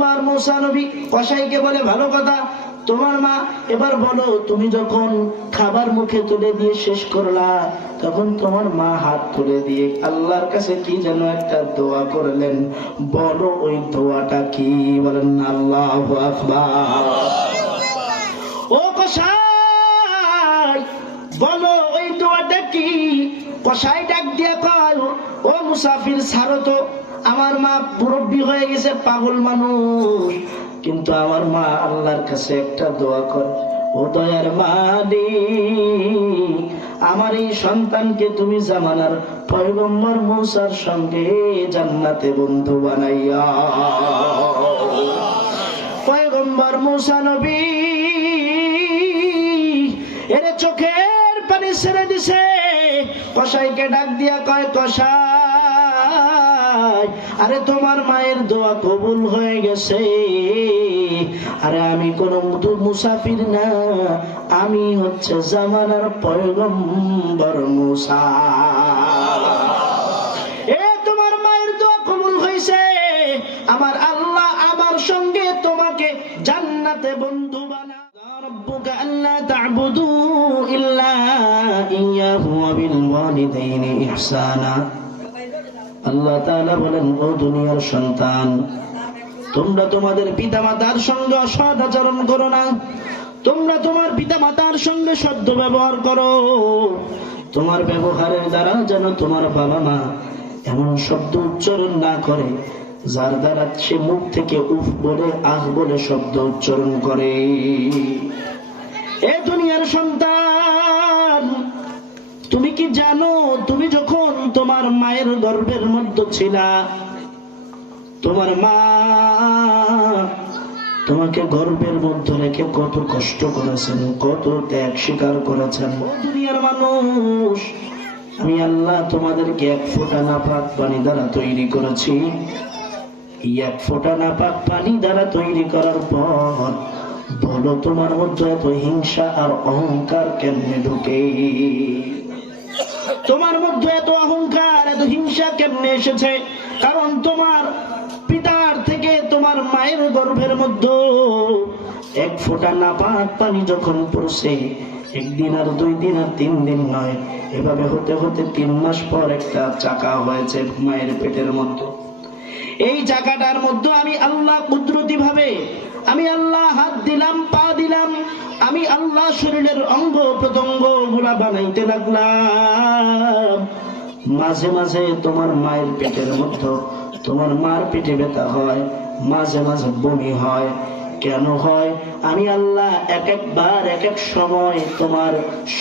পয়গম্বর মুসা নবী কসাইকে বলে, ভালো কথা, তোমার মা, এবার বলো, তুমি যখন খাবার মুখে তুলে দিয়ে শেষ করলা, তখন তোমার মা হাত তুলে দিয়ে আল্লাহর কাছে কি যেন একটা দোয়া করলেন? বলো, ওই দোয়াটা কি? বলেন, আল্লাহ ও কসাই, বলো, ওই দোয়াটা কি? কসাই ডাক দিয়ে কয়, ও মুসাফির, ছাড়ো তো। আমার মা মুরব্বী হয়ে গেছে, পাগল মানুষ। কিন্তু আমার মা আল্লাহর কাছে একটা দোয়া করে, ও দয়ার মালি আমার এই সন্তানকে তুমি জামানার পয়গম্বর মুসার সঙ্গে জান্নাতে বন্ধু বানাইয়া পয়গম্বর মুসা নবী, এরে চোখের পানি ছেড়ে দিছে। কসাইকে ডাক দিয়া কয় কসাই আরে তোমার মায়ের দোয়া কবুল হয়ে গেছে আরে আমি কোন মুসাফির না আমি হচ্ছে জামানার পয়গম্বর মুসা এ তোমার মায়ের দোয়া কবুল হয়েছে আমার আল্লাহ আমার সঙ্গে তোমাকে জান্নাতে বন্ধু বানা ربك ألا تعبدوا إلا إياه وبالوالدين إحسانا আল্লাহ তাআলা বলেন, ও দুনিয়ার সন্তান, তোমরা তোমাদের পিতামাতার সঙ্গে অসৎ আচরণ করো না। তোমরা তোমার পিতামাতার সঙ্গে সদ্য ব্যবহার করো। তোমার ব্যবহারের দ্বারা যেন তোমার বাবা মা এমন শব্দ উচ্চারণ না করে, যার দ্বারা সে মুখ থেকে উফ বলে, আহ বলে শব্দ উচ্চারণ করে। এ দুনিয়ার সন্তান তুমি কি জানো, তুমি যখন তোমার মায়ের গর্ভের মধ্যে ছিলা, তোমার মা তোমাকে গর্বের মধ্যে রেখে কত কষ্ট করেছেন, কত ত্যাগ স্বীকার করেছেন। দুনিয়ার মানুষ, আমি আল্লাহ তোমাদেরকে এক ফোঁটা নাপাক পানি দ্বারা তৈরি করেছি। এক ফোঁটা নাপাক পানি দ্বারা তৈরি করার পর, বলো তোমার মধ্যে এত হিংসা আর অহংকার কেমনে ঢুকে? তোমার মধ্যে এত অহংকার, এত হিংসা কেমনে এসেছে? কারণ তোমার পিতার থেকে তোমার মায়ের গর্ভের মধ্যে এক ফোঁটা নাপাক পানি যখন পড়ছে, একদিন আর দুই দিন আর তিন দিন নয়, এভাবে হতে হতে তিন মাস পর একটা চাকা হয়েছে মায়ের পেটের মধ্যে। এই চাকাটার মধ্যে আমি আল্লাহ কুদরতি ভাবে আমি আল্লাহ হাত দিলাম, পা দিলাম আমি আল্লাহ শরীরের অঙ্গ প্রত্যঙ্গগুলা বানাইতে লাগলাম। মাঝে মাঝে তোমার মায়ের পেটের মধ্যে তোমার মার পেটে ব্যথা হয়, মাঝে মাঝে বমি হয়। কেন হয়? আমি আল্লাহ এক একবার এক এক সময় তোমার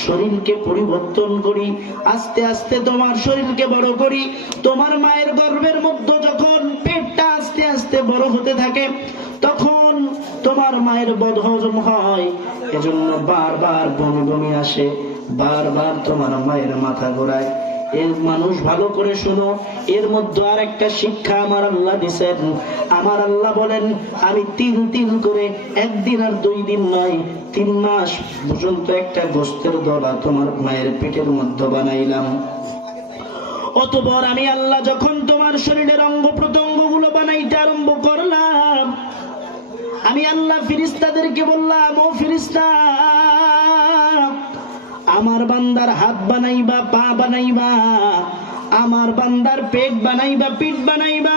শরীরকে পরিবর্তন করি, আস্তে আস্তে তোমার শরীরকে বড় করি। তোমার মায়ের গর্ভের মধ্যে যখন পেটটা আস্তে আস্তে বড় হতে থাকে, তখন তোমার মায়ের বদহজম হয়, এজন্য বারবার বমি বমি আসে, বারবার তোমার মায়ের মাথা ঘোরায়। এর মানুষ ভালো করে শুনো, এর মধ্যে আর একটা শিক্ষা আমার আল্লাহ দিছেন। আমার আল্লাহ বলেন, আমি তিন তিন করে একদিন আর দুই দিন নয় তিন মাস পর্যন্ত একটা গোস্তের দলা তোমার মায়ের পেটের মধ্যে বানাইলাম। অতপর আমি আল্লাহ যখন তোমার শরীরের অঙ্গ প্রত্যঙ্গগুলো বানাইতে আরম্ভ করলাম আমি আল্লাহ ফিরিস্তাদেরকে বললাম, ও ফিরিস্তা, আমার বান্দার হাত বানাইবা, পা বানাইবা, আমার বান্দার পেট বানাইবা, পিঠ বানাইবা,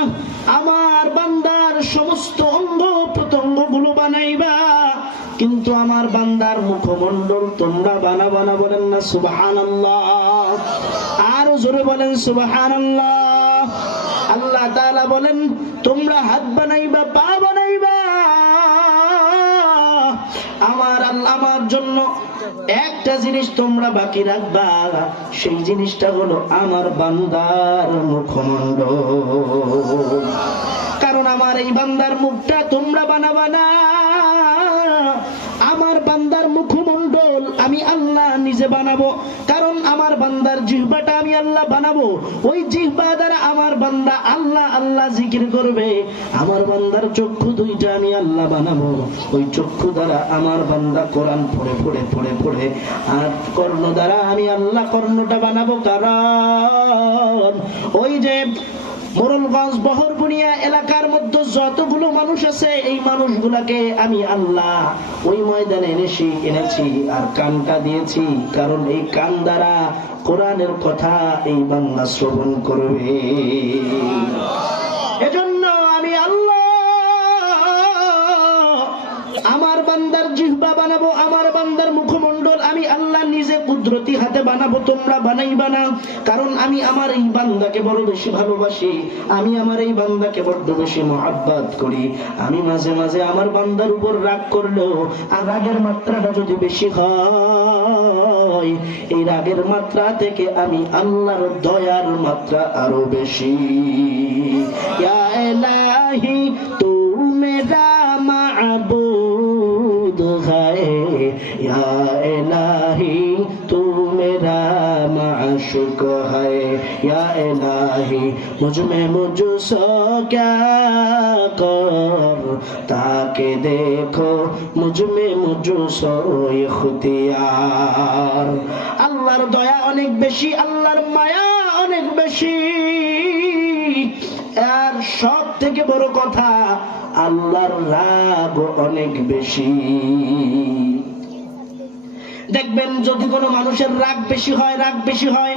আমার বান্দার সমস্ত অঙ্গ প্রত্যঙ্গগুলো বানাইবা, কিন্তু আমার বান্দার মুখমণ্ডল তোমরা বানাবা না বলেন না সুবাহান আরও জোরে বলেন সুবাহান আল্লাহ তাআলা বলেন, তোমরা হাত বানাইবা, পা আমার আল্লাহ আমার জন্য একটা জিনিস তোমরা বাকি রাখবা। সেই জিনিসটা হলো আমার বান্দার মুখমণ্ডল। কারণ আমার এই বান্দার মুখটা তোমরা বানাবা না। আমার বান্দার মুখমণ্ডল আমি আল্লাহ নিজে বানাবো। কারণ আমার বান্দার জিহ্বাটা আল্লাহ বানাবো। ওই জিহ্বা দ্বারা আমার বান্দা আল্লাহ আল্লাহ জিকির করবে। আমার বান্দার চক্ষু দুইটা আমি আল্লাহ বানাবো। ওই চক্ষু দ্বারা আমার বান্দা কোরআন পড়ে পড়ে পড়ে পড়ে। আর কর্ণ দ্বারা আমি আল্লাহ কর্ণটা বানাবো কারণ ওই যে মোরলগঞ্জ বহরবুনিয়া এলাকার মধ্যে যতগুলো মানুষ আছে, এই মানুষগুলাকে আমি আল্লাহ ওই ময়দানে এনেছি এনেছি আর কানটা দিয়েছি। কারণ এই কান দ্বারা কোরআনের কথা এই বাংলা শ্রবণ করবে। এজন্য কুদরতি হাতে বানাবো, তোমরা বানাইবা না। কারণ আমি আমার এই বান্দাকে বড় বেশি ভালোবাসি। আমি আমার এই বান্দাকে বড্ড বেশি মহাব্বাত করি। আমি মাঝে মাঝে আমার বান্দার উপর রাগ করলেও আর রাগের মাত্রাটা যদি বেশি হয়, এই রাগের মাত্রা থেকে আমি আল্লাহর দয়ার মাত্রা আরও বেশি। তু माशुक है या इलाही मुझ में मुझसो क्या कर ताके देखो मुझ में मुझसो ইখতিয়ার আল্লাহর দয়া অনেক বেশি আল্লাহর মায়া অনেক বেশি আর সব থেকে বড় কথা আল্লাহর রাগ অনেক বেশি দেখবেন যদি কোনো মানুষের রাগ বেশি হয়, রাগ বেশি হয়,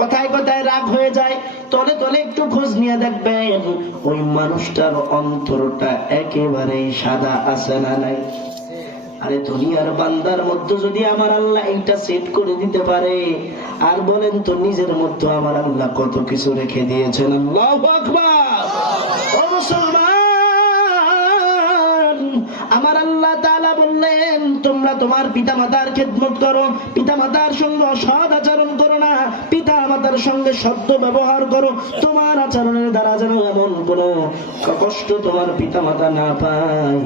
কথায় কথায় রাগ হয়ে যায়, তলে তলে একটু খোঁজ নিয়ে দেখবেন ওই মানুষটার অন্তরটা একেবারেই সাদা আছে না নাই। আরে দুনিয়ার বান্দার মধ্যে যদি আমার আল্লাহ এইটা সেট করে দিতে পারে, আর বলেন তো নিজের মধ্যে আমার আল্লাহ কত কিছু রেখে দিয়েছেন? আল্লাহু মুসলমান! বললেন, তোমরা তোমার পিতা মাতার খেদমত করো পিতা মাতার সঙ্গে আচরণ করো না পিতা মাতার সঙ্গে ব্যবহার করো। তোমার আচরণের দ্বারা যেন এমন কোনো কষ্ট তোমার পিতা মাতা না পায়,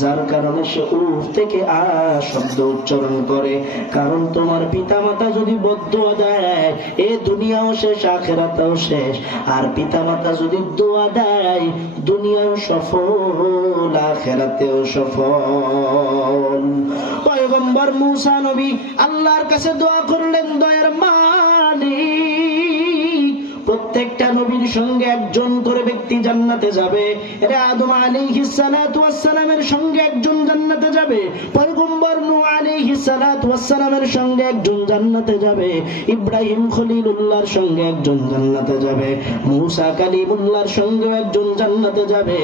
যার কারণে সে থেকে আ শব্দ উচ্চারণ করে। কারণ তোমার পিতা মাতা যদি বদুয়া দেয়, এ দুনিয়াও শেষ, আখেরাতেও শেষ। আর পিতা মাতা যদি দোয়া দেয়, দুনিয়াও সফল, আখেরাতেও সফল। পয়গম্বর মুসা নবী আল্লাহর কাছে দোয়া করলেন, দয়ার মালিক, প্রত্যেকটা নবীর সঙ্গে একজন করে ব্যক্তি জান্নাতে যাবে। এটা আদম আলী ওয়াস সঙ্গে একজন জান্নাতে যাবে। পয়গম্বর সালামের সঙ্গে একজন জান্নাতে যাবে ইব্রাহিম খলিলুল্লাহর সঙ্গে একজন জান্নাতে যাবে মূসা কালিমুল্লাহর সঙ্গে একজন জান্নাতে যাবে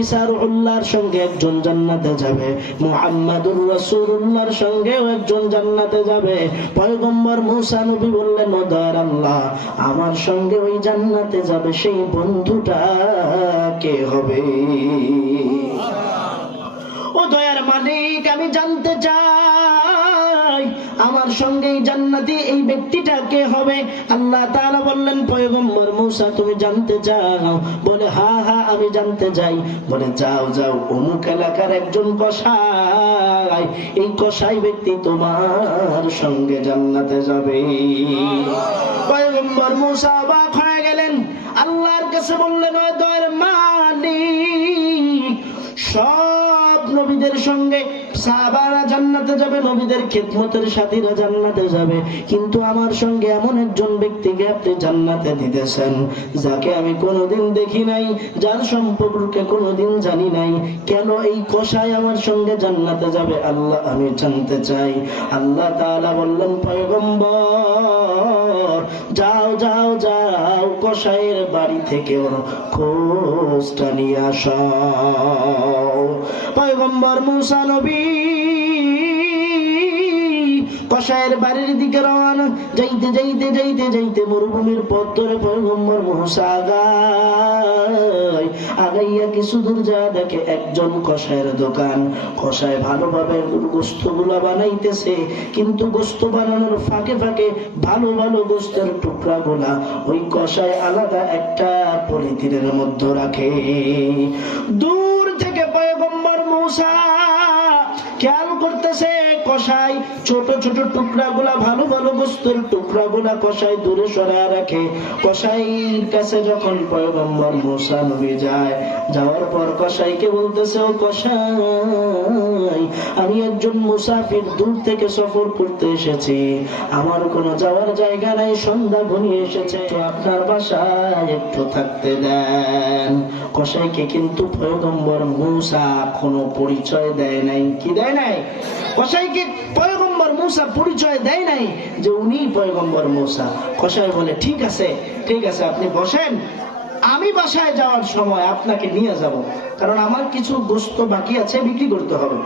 ঈসা রুহুল্লাহর সঙ্গে একজন জান্নাতে যাবে মুহাম্মাদুর রাসূলুল্লাহর সঙ্গেও একজন জান্নাতে যাবে। পয়গম্বর মূসা নবী বললেন ও দয়ার আল্লাহ আমার সঙ্গে ওই জান্নাতে যাবে সেই বন্ধুটা কে হবে? ও দয়ার মালিক আমি জানতে চাই। আমার সঙ্গে এই জান্নাতি এই ব্যক্তিটা কে হবে? আল্লাহ তাআলা বললেন, পয়গম্বর মূসা, তুমি জানতে চাও? বলে, হা হা, আমি জানতে চাই। বলে, যাও যাও, অমুক এলাকার একজন কসাই। এই কসাই ব্যক্তি তোমার সঙ্গে জান্নাতে যাবে। পয়গম্বর মূসা অবাক হয়ে গেলেন। আল্লাহর কাছে বললেন ও দয়ার মালিক সব নবীদের সঙ্গে জান্নাতে যাবে যাকে আমি কোনোদিন দেখি নাই, যার সম্পর্কে কোনোদিন জানি নাই। কেন এই কষায় আমার সঙ্গে জান্নাতে যাবে? আল্লাহ, আমি জানতে চাই। আল্লাহ তাআলা বললেন, পয়গম্বর, যাও যাও যাও। কষায়ের বাড়ি থেকে ওর খোঁজটা নিয়ে আসা পয়গম্বর মুসা নবী বাড়ির দিকে যাইতে যাইতে যাইতে যাইতে মরুভূমির পয়গম্বর আগাইয়া কিছু দূর যা দেখে একজন কষায়ের দোকান। কষায় ভালোভাবে বানাইতেছে। কিন্তু গোস্ত বানানোর ফাঁকে ফাঁকে ভালো ভালো গোস্তের টুকরা গুলা ওই কষায় আলাদা একটা পলিথিনের মধ্যে রাখে। দূর থেকে পয়গম্বর মুসা খেয়াল করতেছে কষায় কষাই ছোট ছোট টুকরা গুলা ভালো ভালো বস্তুর টুকরা গুলা কষাই দূরে সরায় রাখে। কষাইর কাছে যখন পয়গম্বর মুসা নবী যায়, যাওয়ার পর কষাইকে বলতেছে, ও কষাই, আমি একজন মুসাফির দূর থেকে সফর করতে এসেছি। আমার কোনো যাওয়ার জায়গা নাই, সন্ধ্যা ঘনিয়ে এসেছে। তো আপনার বাসায় একটু থাকতে দেন। কষাইকে কিন্তু পয়গম্বর মুসা কোনো পরিচয় দেয় নাই। কি দেয় নাই? কষাইকে পয়গম্বর মুসা পরিচয় দেয় নাই যে উনি পয়গম্বর মুসা। বলে, ঠিক আছে ঠিক আছে, আপনি বসেন। আমি বাসায় যাওয়ার সময় আপনাকে নিয়ে যাব। কারণ আমার কিছু গোস্ত বাকি আছে, বিক্রি করতে হবে।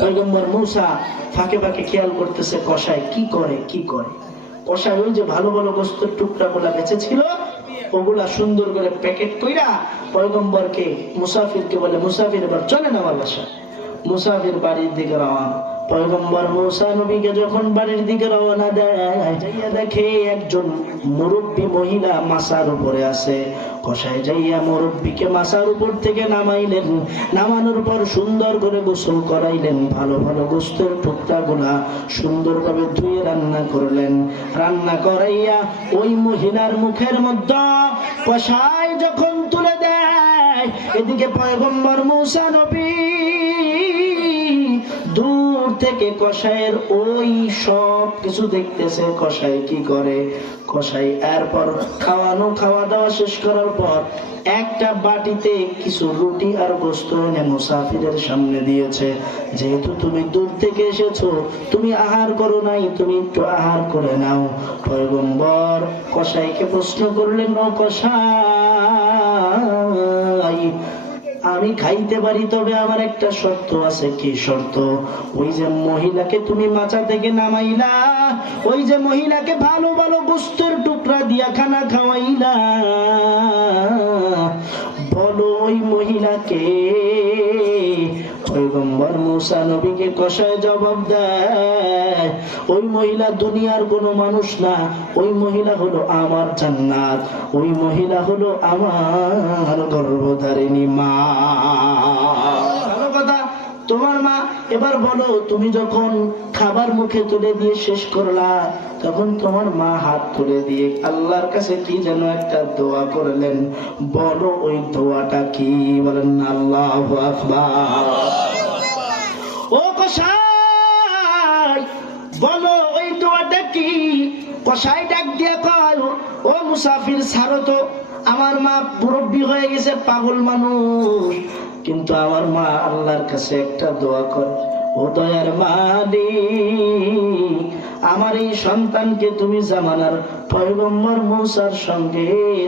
পয়গম্বর মৌসা ফাঁকে ফাঁকে খেয়াল করতেছে কষায় কি করে কি করে? কষায় ওই যে ভালো ভালো গোস্তের টুকরা গুলা বেঁচেছিল, ওগুলা সুন্দর করে প্যাকেট কইরা পয়গম্বরকে, মুসাফিরকে বলে, মুসাফির এবার চলেন আমার বাসা মুসাফির বাড়ির দিকে রওনা। পয়গম্বর মুসা নবীকে যখন বাড়ির দিকে রওনা দেয় দেখে একজন মহিলা মাসার উপরে আছে। কষায় যাইয়া মাসার উপর থেকে নামাইলেন। নামানোর পর সুন্দর করে গোসল করাইলেন। ভালো ভালো গোস্তের টুকরা গুলা সুন্দরভাবে ধুয়ে রান্না করলেন। রান্না করাইয়া ওই মহিলার মুখের মধ্যে কষায় যখন তুলে দেয়, এদিকে পয়গম্বর মুসা নবী দূর থেকে কষায়ের ওই সব কিছু দেখতেছে কষাই কি করে? কষাই এরপর খাওয়ানো, খাওয়া দাওয়া শেষ করার পর একটা বাটিতে কিছু রুটি আর গোস্ত এনে মুসাফিরের সামনে দিয়েছে। যেহেতু তুমি দূর থেকে এসেছ, তুমি আহার করো নাই, তুমি একটু আহার করে নাও। পয়গম্বর কষাইকে প্রশ্ন করলেন, ও কষাই আমি খাইতে পারি, তবে আমার একটা শর্ত আছে। কি শর্ত? ওই যে মহিলাকে তুমি মাচা থেকে নামাইলা, ওই যে মহিলাকে ভালো ভালো বস্তুর টুকরা দিয়া খানা খাওয়াইলা। বলো ওই মহিলাকে পয়গম্বর মুসা নবীকে কষায় জবাব দেয়, ওই মহিলা দুনিয়ার কোনো মানুষ না, ওই মহিলা হলো আমার জান্নাত, ওই মহিলা হলো আমার গর্ভধারিণী মা। তোমার মা, এবার বলো, তুমি যখন খাবার মুখে তুলে দিয়ে শেষ করলা, তখন তোমার মা হাত তুলে দিয়ে আল্লাহর কাছে কি যেন একটা দোয়া করলেন? বলো, ওই দোয়াটা কি? বলেন, আল্লাহ আকবার। বলো, ওই দোয়াটা কি? কসাই ডাক দিয়ে কয়, ও মুসাফির, ছাড়ো তো। আমার মা মুরব্বী হয়ে গেছে, পাগল মানুষ। কিন্তু আমার মা আল্লাহর কাছে একটা দোয়া করে, ও দয়ার মালি আমার এই সন্তানকে তুমি জামানার পয়গম্বর মৌসার সঙ্গে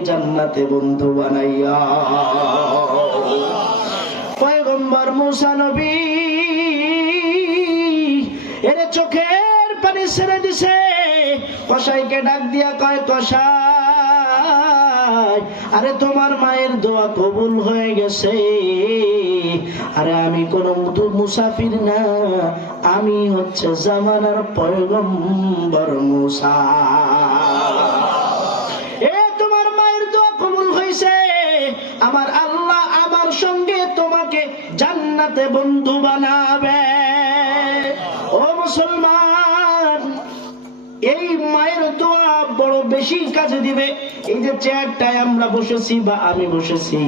জান্নাতে বন্ধু বানাইয়া পয়গম্বর মুসা নবী, এর দিছে কসাইকে ডাক দিয়া কয়, কসাই, আরে তোমার মায়ের দোয়া কবুল হয়ে গেছে। আরে আমি কোন মুসাফির না, আমি হচ্ছে জামানার পয়গম্বর মুসা। এ তোমার মায়ের দোয়া কবুল হয়েছে। আমার আল্লাহ আমার সঙ্গে তোমাকে জান্নাতে বন্ধু বানাবে। ও মুসলমান, এই মায়ের বেশি কাজে দিবে। এই যে চেয়ারটায় আমরা বসেছি বা আমি বসেছি,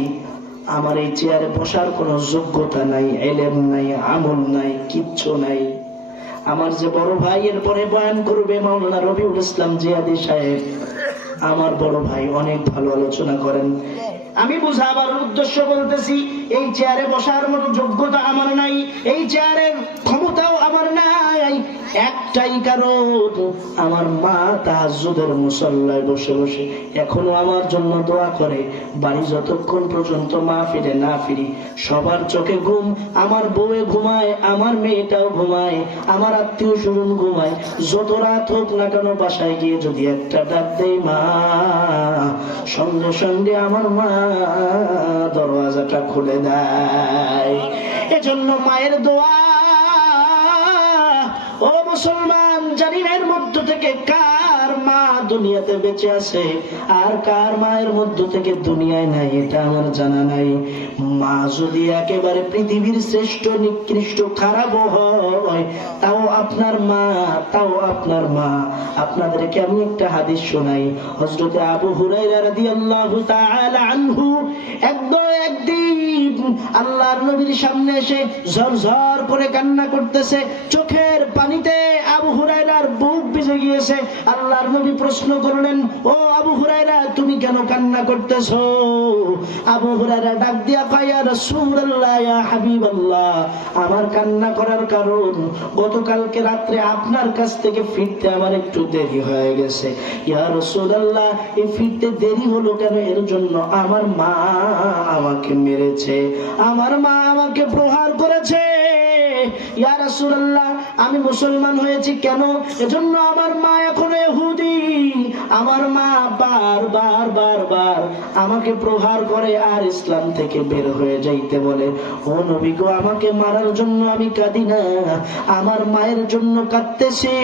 আমার এই চেয়ারে বসার কোনো যোগ্যতা নাই, এলেম নাই, আমল নাই, কিচ্ছু নাই। আমার যে বড় ভাই এরপরে বয়ান করবে মাওলানা রবিউল ইসলাম জিয়াদি সাহেব, আমার বড় ভাই অনেক ভালো আলোচনা করেন। আমি বুঝাবার উদ্দেশ্য বলতেছি, এই চেয়ারে বসার মতো যোগ্যতা আমার নাই, এই চেয়ারের ক্ষমতাও আমার একটাই কারণ, আমার মা তাহাজুদের মুসল্লায় বসে বসে এখনও আমার জন্য দোয়া করে, বাড়ি যতক্ষণ পর্যন্ত মা ফিরে না ফিরি, সবার চোখে ঘুম, আমার বউয়ে ঘুমায়, আমার মেয়েটাও ঘুমায়, আমার আত্মীয় স্বজন ঘুমায়, যত রাত হোক না কেন বাসায় গিয়ে যদি একটা ডাক দেই মা, সঙ্গে সঙ্গে আমার মা দরওয়াজাটা খুলে দেয়। এজন্য মায়ের দোয়া ও মুসলমান জানি এর মধ্য থেকে কার মা দুনিয়াতে বেঁচে আছে? আর কার মায়ের মধ্য থেকে দুনিয়ায় নাই, এটা আমার জানা নাই। মা যদি একেবারে পৃথিবীর শ্রেষ্ঠ, নিকৃষ্ট খারাপ হয়, তাও আপনার মা, তাও আপনার মা। আপনাদেরকে আমি একটা হাদিস শোনাই। হযরতে আবু হুরায়রা রাদিয়াল্লাহু তাআলা আনহু একদম একদিন আল্লাহর নবীর সামনে এসে ঝরঝর করে কান্না করতেছে। চোখের পানিতে আবু হুরায়রার বুক ভিজে গিয়েছে। আল্লাহর নবী প্রশ্ন করলেন, ও আবু হুরায়রা, তুমি কেন কান্না করতেছো? আবু হুরায়রা ডাক দিয়া পাইয়া রাসূলুল্লাহ, ইয়া হাবিবাল্লাহ, আমার কান্না করার কারণ গতকালকে রাত্রে আপনার কাছ থেকে ফিরতে আমার একটু দেরি হয়ে গেছে। ইয়া রাসূলুল্লাহ, এই ফিরতে দেরি হলো কেন? এর জন্য আমার মা আমাকে মেরেছে। আমার মা আমাকে প্রহার করেছে। আমি মুসলমান হয়েছি কেন? এজন্য আমার মা এখন ইহুদি আমার মা বার বার বার বার। আমাকে প্রহার করে আর ইসলাম থেকে বের হয়ে যাইতে বলে। ও নবী গো, আমাকে মারার জন্য আমি কাঁদি না। আমার মায়ের জন্য কাঁদতেছি।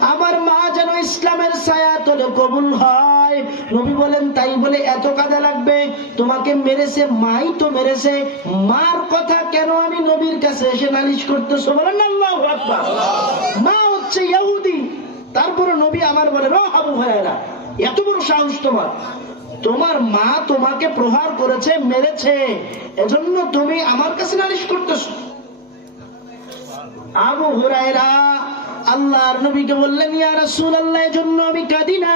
আমার মা যেন ইসলামের ছায়া তোলে কবুল হয়। নবী বলেন, তাই বলে এত কাদা লাগবে? তোমাকে মেরেছে, মাই তো মেরেছে। মার কথা কেন আমি নবীর কাছে এসে নালিশ করতেছো? বলেন মা হচ্ছে ইহুদি তারপরে নবী আমার বলে ও আবু ভাইরা এত বড় সাহস তোমার। তোমার মা তোমাকে প্রহার করেছে, মেরেছে। এজন্য তুমি আমার কাছে নালিশ করতেছ। আবু হুরায়রা আল্লাহর নবীকে বললেন, ইয়া রাসূলুল্লাহ, এজন্য আমি কাঁদি না।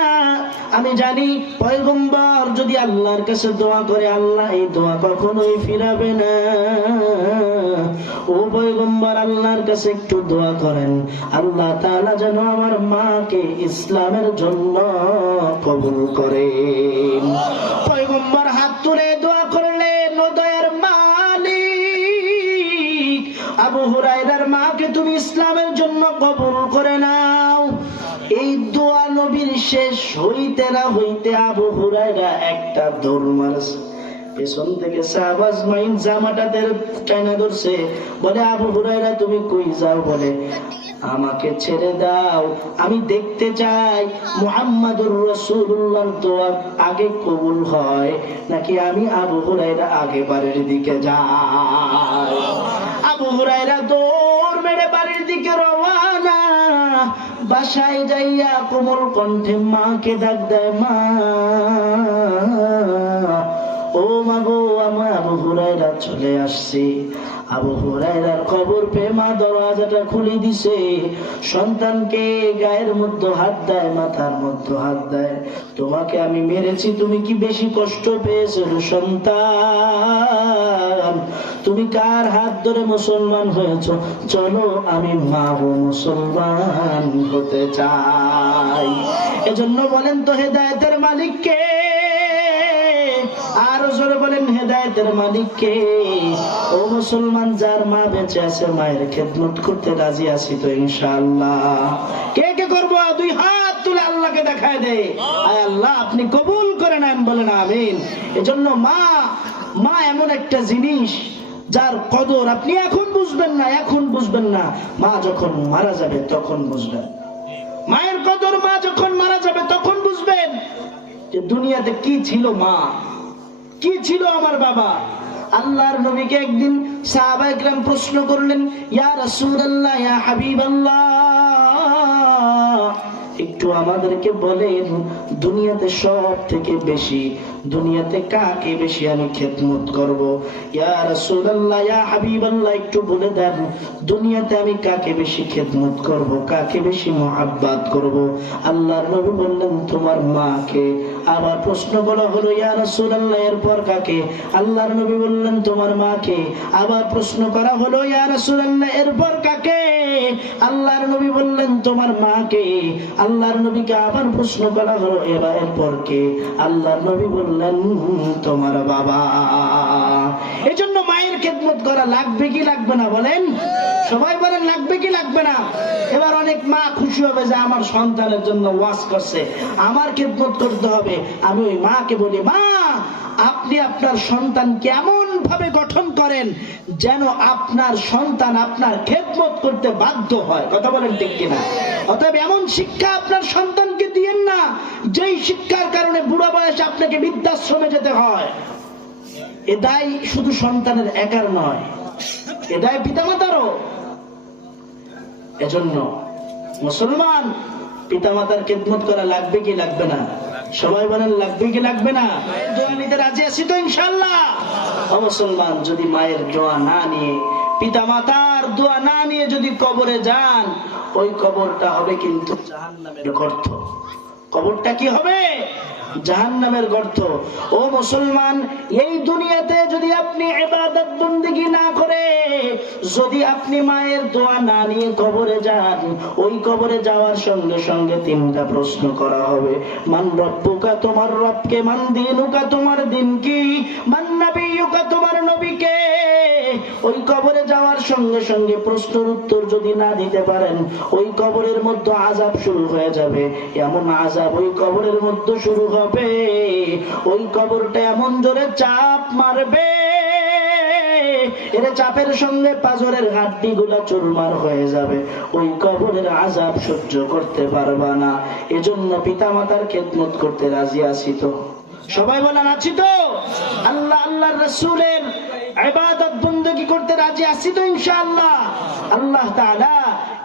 আমি জানি পয়গম্বর যদি আল্লাহর কাছে দোয়া করে, আল্লাহ এই দোয়া কখনোই ফিরাবে না। ও পয়গম্বর, আল্লাহর কাছে একটু দোয়া করেন। আল্লাহ তাআলা যেন আমার মাকে ইসলামের জন্য কবুল করেন। পয়গম্বর হাত তুলে দোয়া করলেন, ও দয়ার মালিক, আবু হুরায়রার মাকে তুমি ইসলামের জন্য কবুল শেষ হইতে না হইতে আবু একটা দৌড় মারছে। পেছন থেকে সাহবাজ মাইন টাইনা ধরছে, বলে, আবু তুমি কই যাও? বলে, আমাকে ছেড়ে দাও। আমি দেখতে চাই মুহাম্মাদুর রাসূলুল্লাহর দোয়া আগে কবুল হয়, নাকি আমি আবু হুরায়রা আগে বাড়ির দিকে যাই? আবু হুরাইরা দৌড় মেরে বাড়ির দিকে রওয়ানা বাসায় যাইয়া কোমল কণ্ঠে মাকে ডাক দেয়, মা, ও মা গো, আমার আবু হুরায়রা চলে আসছে। আবু মা দরওয়াজাটা খুলে দিছে। সন্তানকে গায়ের মধ্যে হাত দেয়, মাথার মধ্যে হাত দেয়। তোমাকে আমি মেরেছি, তুমি কি বেশি কষ্ট পেয়েছ সন্তান? তুমি কার হাত ধরে মুসলমান হয়েছ? চলো আমি মা মুসলমান হতে চাই। এজন্য বলেন তো হেদায়েতের মালিককে বলেন হেদায়েতের মালিককে। ও মুসলমান, যার মা বেঁচে আছে, মায়ের খেদমত করতে রাজি আছি তো ইনশাআল্লাহ। কে কে করব? দুই হাত তুলে আল্লাহকে দেখায় দে। আয় আল্লাহ, আপনি কবুল করে নেন, বলেন আমিন। এজন্য মা মা এমন একটা জিনিস, যার কদর আপনি এখন বুঝবেন না, এখন বুঝবেন না। মা যখন মারা যাবে, তখন বুঝবেন। মায়ের কদর মা যখন মারা যাবে, তখন বুঝবেন যে দুনিয়াতে কি ছিল মা। কি ছিল আমার বাবা? আল্লাহর নবীকে একদিন সাহাবা একরাম প্রশ্ন করলেন, ইয়া রাসূলুল্লাহ, ইয়া হাবিবাল্লাহ। একটু আমাদেরকে বলেন, দুনিয়াতে সব থেকে বেশি, দুনিয়াতে কাকে বেশি আমি খেদমত করব? ইয়া রাসূলুল্লাহ, ইয়া হাবিবাল্লাহ, একটু বলে দেন, দুনিয়াতে আমি কাকে বেশি খেদমত করব, কাকে বেশি মহাব্বাত করব? আল্লাহর নবী বললেন, তোমার মাকে আবার প্রশ্ন করা হলো, ইয়া এরপর কাকে? আল্লাহর নবী বললেন, তোমার মাকে। আবার প্রশ্ন করা হলো, ইয়া রাসূলুল্লাহ, এরপর কাকে? আল্লাহর নবী বললেন, তোমার মাকে। আল্লাহর নবীকে আবার প্রশ্ন করা হলো, এবার এরপর কে? আল্লাহর নবী বললেন, তোমার বাবা। এজন্য খেদমত করা লাগবে কি লাগবে না বলেন? সবাই বলেন, লাগবে কি লাগবে না? এবার অনেক মা খুশি হবে যে আমার সন্তানের জন্য ওয়াজ করছে। আমার খেদমত করতে হবে। আমি ওই মাকে বলি, মা, আপনি আপনার সন্তান কেমন ভাবে গঠন করেন যেন আপনার সন্তান আপনার খেদমত করতে বাধ্য হয়? কথা বলেন ঠিক কিনা? অতএব এমন শিক্ষা আপনার সন্তানকে দিয়েন না, যেই শিক্ষার কারণে বুড়া বয়সে আপনাকে বৃদ্ধাশ্রমে যেতে হয়। এ শুধু সন্তানের একার নয় এ দায় পিতামাতারও। এজন্য মুসলমান পিতামাতার খেদমত করা লাগবে কি লাগবে না? সবাই বলেন, লাগবে কি লাগবে না? দোয়া নিতে রাজি আছি তো ইনশাল্লাহ মুসলমান, যদি মায়ের দোয়া না নিয়ে পিতা মাতার দোয়া না নিয়ে যদি কবরে যান, ওই কবরটা হবে কিন্তু জাহান্নামের গর্ত। কবরটা কি হবে? জাহান্নামের গর্ত। ও মুসলমান, এই দুনিয়াতে যদি আপনি এবাদত বন্দিগি না করে, যদি আপনি মায়ের দোয়া না নিয়ে কবরে যান, ওই কবরে যাওয়ার সঙ্গে সঙ্গে তিনটা প্রশ্ন করা হবে। মান রব্বুকা, তোমার রবকে, মান দিনুকা, তোমার দিন কি মান নাবিয়ুকা, তোমার নবীকে ওই কবরে যাওয়ার সঙ্গে সঙ্গে প্রশ্নের উত্তর যদি না দিতে পারেন, ওই কবরের মধ্যে আজাব শুরু হয়ে যাবে। এমন আজাব ওই কবরের মধ্যে শুরু হবে। ওই কবরটা এমন জোরে চাপ মারবে। এর চাপের সঙ্গে পাজরের হাড্ডি গুলা চুরমার হয়ে যাবে। ওই কবরের আজাব সহ্য করতে পারবা না। এজন্য পিতা মাতার খেদমত করতে রাজি আছি তো। সবাই বলেন, আছি তো? আল্লাহ আল্লাহ রসুলের ইবাদত বন্দী করতে রাজি আছি তো ইনশাআল্লাহ। আল্লাহ তাআলা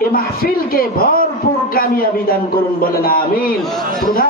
এ মাহফিলকে ভরপুর কামিয়াবি দান করুন বলেন, আমিন। প্রধান